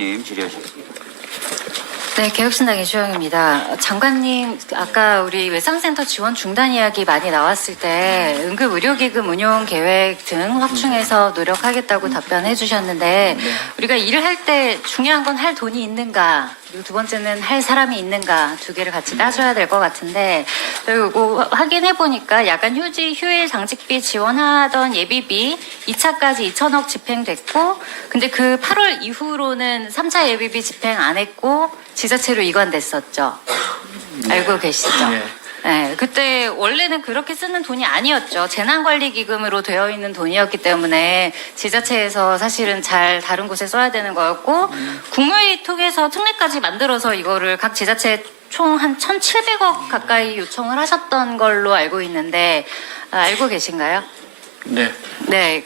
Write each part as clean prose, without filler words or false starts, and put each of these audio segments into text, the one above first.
의원님 질의하시겠습니다. 네, 개혁신당 이주영입니다. 장관님, 아까 우리 외상센터 지원 중단 이야기 많이 나왔을 때 응급의료기금 운용 계획 등 확충해서 노력하겠다고 답변해 주셨는데 우리가 일을 할 때 중요한 건 할 돈이 있는가, 그리고 두 번째는 할 사람이 있는가, 두 개를 같이 따져야 될 것 같은데, 그리고 확인해 보니까 야간 휴지, 휴일 당직비 지원하던 예비비 2차까지 2천억 집행됐고, 근데 그 8월 이후로는 3차 예비비 집행 안 했고 지자체로 이관됐었죠. 알고 계시죠? 네. 네, 그때 원래는 그렇게 쓰는 돈이 아니었죠. 재난관리기금으로 되어 있는 돈이었기 때문에 지자체에서 사실은 잘 다른 곳에 써야 되는 거였고, 국무회의 통해서 특례까지 만들어서 이거를 각 지자체에 총 한 1,700억 가까이 요청을 하셨던 걸로 알고 있는데, 알고 계신가요? 네. 네,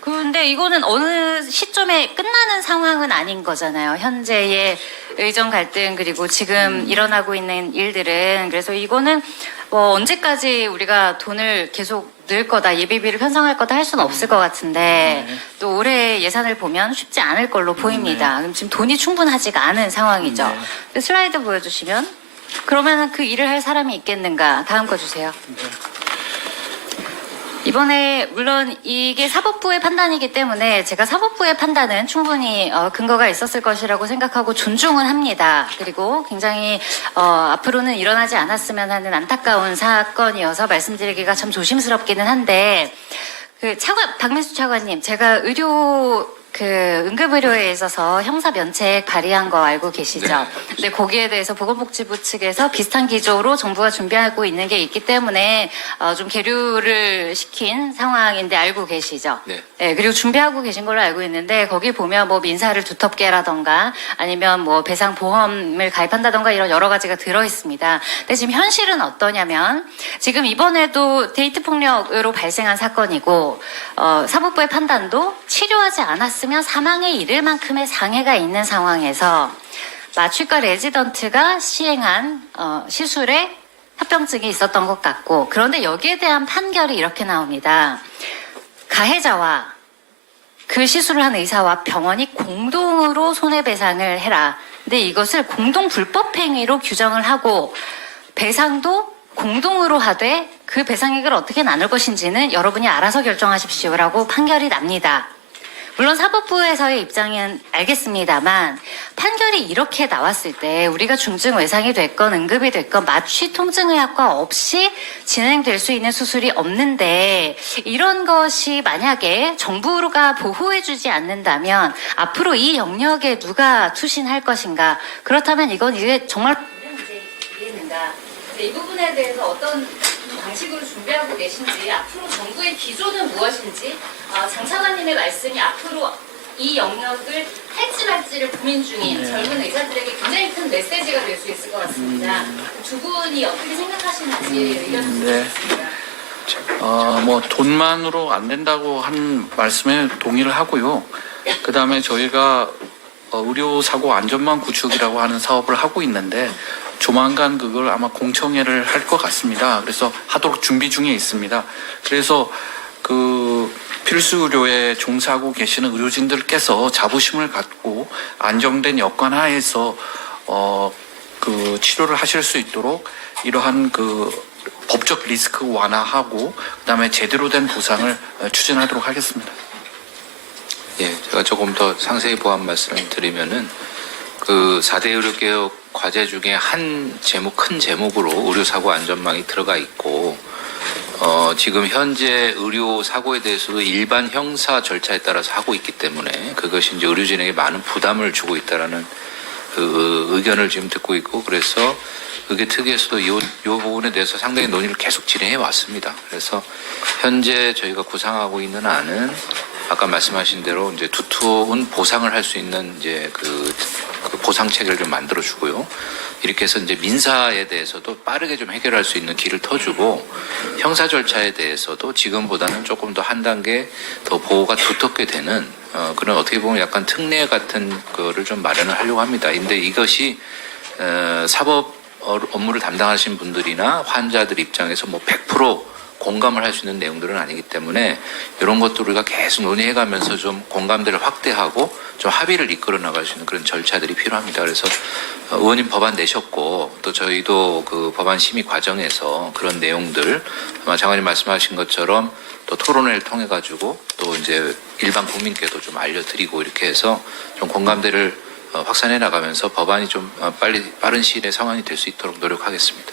근데 이거는 어느 시점에 끝나는 상황은 아닌 거잖아요. 현재의 의정 갈등, 그리고 지금 일어나고 있는 일들은. 그래서 이거는 뭐 언제까지 우리가 돈을 계속 넣을 거다, 예비비를 편성할 거다 할 수는 없을 것 같은데, 또 올해 예산을 보면 쉽지 않을 걸로 보입니다. 그럼 지금 돈이 충분하지가 않은 상황이죠. 슬라이드 보여주시면, 그러면 그 일을 할 사람이 있겠는가? 다음 거 주세요. 이번에 물론 이게 사법부의 판단이기 때문에 제가 사법부의 판단은 충분히 근거가 있었을 것이라고 생각하고 존중은 합니다. 그리고 굉장히 앞으로는 일어나지 않았으면 하는 안타까운 사건이어서 말씀드리기가 참 조심스럽기는 한데, 박민수 차관님, 제가 응급의료에 있어서 형사 면책 발의한 거 알고 계시죠? 네. 근데 거기에 대해서 보건복지부 측에서 비슷한 기조로 정부가 준비하고 있는 게 있기 때문에 좀 계류를 시킨 상황인데 알고 계시죠? 네. 네, 그리고 준비하고 계신 걸로 알고 있는데, 거기 보면 뭐 민사를 두텁게 라던가 아니면 뭐 배상 보험을 가입한다던가 이런 여러 가지가 들어 있습니다. 근데 지금 현실은 어떠냐면, 지금 이번에도 데이트 폭력으로 발생한 사건이고, 사법부의 판단도 치료하지 않았으면 사망에 이를 만큼의 장애가 있는 상황에서 마취과 레지던트가 시행한 시술에 합병증이 있었던 것 같고, 그런데 여기에 대한 판결이 이렇게 나옵니다. 가해자와 그 시술을 한 의사와 병원이 공동으로 손해배상을 해라. 근데 이것을 공동 불법행위로 규정을 하고, 배상도 공동으로 하되 그 배상액을 어떻게 나눌 것인지는 여러분이 알아서 결정하십시오라고 판결이 납니다. 물론 사법부에서의 입장은 알겠습니다만, 판결이 이렇게 나왔을 때 우리가 중증 외상이 됐건 응급이 됐건 마취 통증의학과 없이 진행될 수 있는 수술이 없는데, 이런 것이 만약에 정부가 보호해주지 않는다면 앞으로 이 영역에 누가 투신할 것인가? 그렇다면 이건 이게 정말 문제이겠는가? 이 부분에 대해서 어떤 방식으로 준비하고 계신지, 앞으로 정부의 기조는 무엇인지, 장 차관님의 말씀이 앞으로 이 영역을 할지 말지를 고민 중인 젊은 의사들에게 굉장히 큰 메시지가 될 수 있을 것 같습니다. 두 분이 어떻게 생각하시는지 의견을 듣겠습니다. 뭐 돈만으로 안 된다고 한 말씀에 동의를 하고요. 그 다음에 저희가 의료사고 안전망 구축이라고 하는 사업을 하고 있는데, 조만간 그걸 아마 공청회를 할 것 같습니다. 그래서 하도록 준비 중에 있습니다. 그래서 그 필수 의료에 종사하고 계시는 의료진들께서 자부심을 갖고 안정된 여건 하에서 그 치료를 하실 수 있도록 이러한 그 법적 리스크 완화하고 그다음에 제대로 된 보상을 추진하도록 하겠습니다. 예, 제가 조금 더 상세히 보완 말씀을 드리면은, 그 4대 의료개혁 과제 중에 한 제목, 큰 제목으로 의료사고 안전망이 들어가 있고, 지금 현재 의료사고에 대해서도 일반 형사 절차에 따라서 하고 있기 때문에 그것이 이제 의료진에게 많은 부담을 주고 있다라는 그 의견을 지금 듣고 있고, 그래서 의계특위에서도 이 부분에 대해서 상당히 논의를 계속 진행해 왔습니다. 그래서 현재 저희가 구상하고 있는 안은 아까 말씀하신 대로 이제 두터운 보상을 할 수 있는 이제 그 보상 체계를 좀 만들어 주고요. 이렇게 해서 이제 민사에 대해서도 빠르게 좀 해결할 수 있는 길을 터주고, 형사 절차에 대해서도 지금보다는 조금 더 한 단계 더 보호가 두텁게 되는 그런, 어떻게 보면 약간 특례 같은 거를 좀 마련을 하려고 합니다. 근데 이것이 사법 업무를 담당하신 분들이나 환자들 입장에서 뭐 100% 공감을 할 수 있는 내용들은 아니기 때문에 이런 것들 우리가 계속 논의해가면서 좀 공감대를 확대하고 좀 합의를 이끌어 나갈 수 있는 그런 절차들이 필요합니다. 그래서 의원님 법안 내셨고 또 저희도 그 법안 심의 과정에서 그런 내용들 아마 장관님 말씀하신 것처럼 또 토론회를 통해 가지고 또 이제 일반 국민께도 좀 알려드리고 이렇게 해서 좀 공감대를 확산해 나가면서 법안이 좀 빠른 시일에 성안이 될 수 있도록 노력하겠습니다.